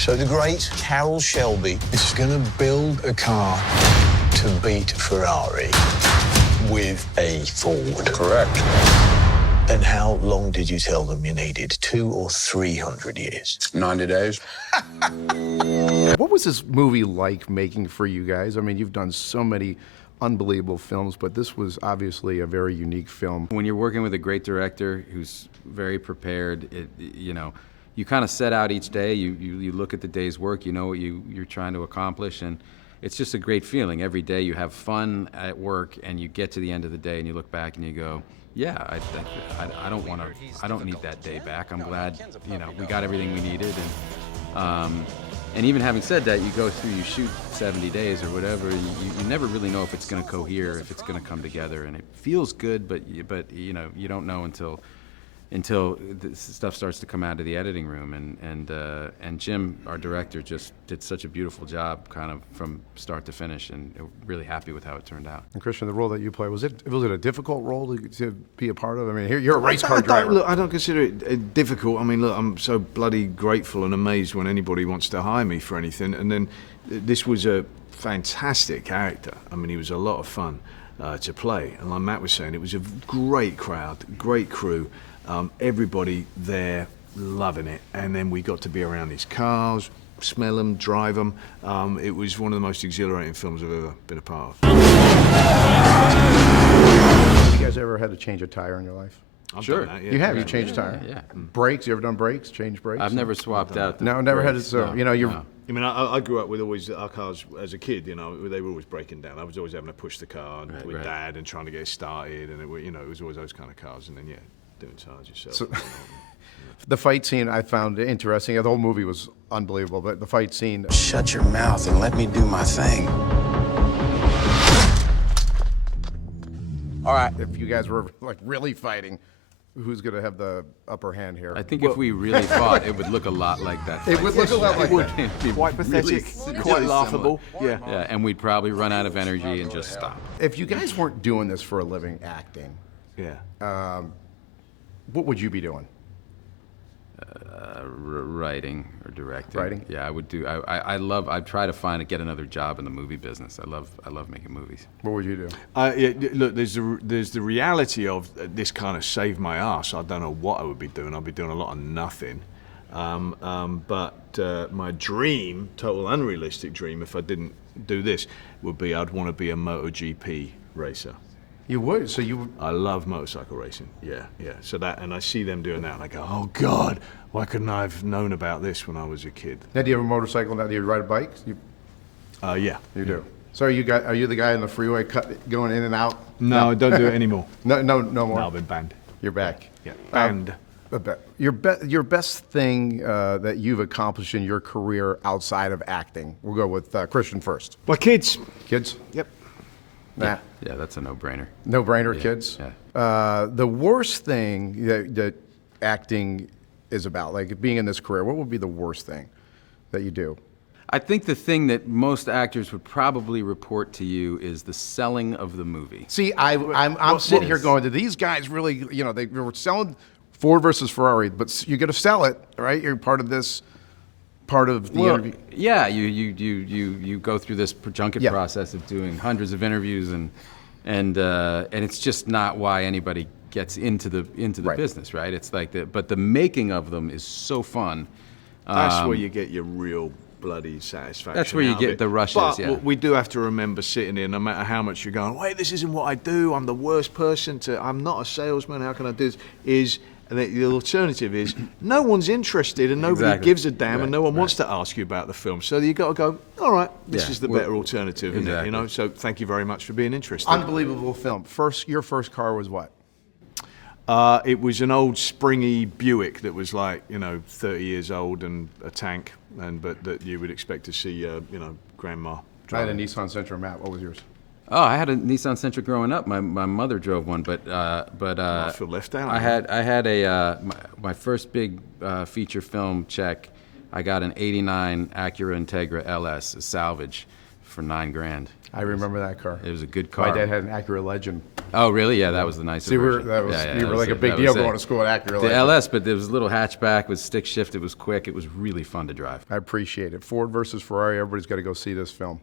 So the great Carroll Shelby is going to build a car to beat Ferrari with a Ford. Correct. And how long did you tell them you needed? 200 or 300 years? 90 days. What was this movie like making for you guys? I mean, you've done so many unbelievable films, but this was obviously a very unique film. When you're working with a great director who's very prepared, you kind of set out each day, you look at the day's work, you know what you're trying to accomplish, and it's just a great feeling. Every day you have fun at work, and you get to the end of the day and you look back and you go, yeah, I don't need that day back. I'm glad, we got everything we needed. And even having said that, you go through, you shoot 70 days or whatever, you never really know if it's going to cohere, if it's going to come together, and it feels good, but you don't know until the stuff starts to come out of the editing room. And Jim, our director, just did such a beautiful job, kind of from start to finish, and really happy with how it turned out. And Christian, the role that you play, was it a difficult role to be a part of? I mean, here you're a race car driver. Look, I don't consider it difficult. I mean, look, I'm so bloody grateful and amazed when anybody wants to hire me for anything. And then this was a fantastic character. I mean, he was a lot of fun to play. And like Matt was saying, it was a great crowd, great crew. Everybody there loving it, and then we got to be around these cars, smell them, drive them. It was one of the most exhilarating films I've ever been a part of. You guys ever had to change a tire in your life? I've Sure. done that, yeah. You have? You changed a tire? Yeah. Brakes? You ever done brakes? Change brakes? I've never swapped out. No, never had it. brakes. So No, you're. no. I mean, I grew up with our cars as a kid. They were always breaking down. I was always having to push the car with right. Dad and trying to get it started, and it was always those kind of cars. And then doing tires yourself. So, the fight scene I found interesting. The whole movie was unbelievable, but the fight scene. Shut your mouth and let me do my thing. All right. If you guys were like really fighting, who's going to have the upper hand here? I think if we really fought, it would look a lot like that. It would look a lot like that. It'd be Quite pathetic, really quite laughable. similar. Yeah, and we'd probably run out of energy and just stop. If you guys weren't doing this for a living, acting, what would you be doing? Writing or directing. Writing? Yeah, I would do. I try to get another job in the movie business. I love making movies. What would you do? Look, there's the reality of this kind of saved my ass. I don't know what I would be doing. I'd be doing a lot of nothing. But my dream, total unrealistic dream, if I didn't do this, would be I'd want to be a MotoGP racer. You would? So you would? I love motorcycle racing. Yeah. So and I see them doing that, and I go, oh God, why couldn't I have known about this when I was a kid? Now, do you have a motorcycle now? Do you ride a bike? Yeah. You do. So are you the guy on the freeway going in and out? No, I don't do it anymore. No more. No, I've been banned. You're back. Yeah, banned. Your best thing that you've accomplished in your career outside of acting. We'll go with Christian first. My kids. Kids? Yep. Nah. Yeah, that's a no-brainer. No-brainer, kids? Yeah. The worst thing that acting is about, like being in this career, what would be the worst thing that you do? I think the thing that most actors would probably report to you is the selling of the movie. See, I'm sitting here going, do these guys really, they were selling Ford versus Ferrari, but you got to sell it, right? You're part of this, part of the interview. Yeah, you go through this junket process of doing hundreds of interviews, and it's just not why anybody gets into the business, right? It's like but the making of them is so fun. That's where you get your real bloody satisfaction. That's where you get the rushes. But we do have to remember sitting here, no matter how much you're going, wait, this isn't what I do. I'm the worst person I'm not a salesman. How can I do this? And the alternative is no one's interested and nobody gives a damn and no one wants to ask you about the film. So you got to go, all right, this is the better alternative, isn't it? So thank you very much for being interested. Unbelievable film. Your first car was what? It was an old springy Buick that was like, 30 years old and a tank, but that you would expect to see, grandma driving. I had a Nissan Sentra. Matt, what was yours? Oh, I had a Nissan Sentra growing up. My mother drove one, but I feel left out. I had my first big feature film check. I got an '89 Acura Integra LS, a salvage, for $9,000. I remember that car. It was a good car. My dad had an Acura Legend. Oh, really? Yeah, that was the nicer See, version. we were like a big That deal was it. going to school at Acura The Legend. LS, but there was a little hatchback with stick shift. It was quick. It was really fun to drive. I appreciate it. Ford versus Ferrari. Everybody's got to go see this film.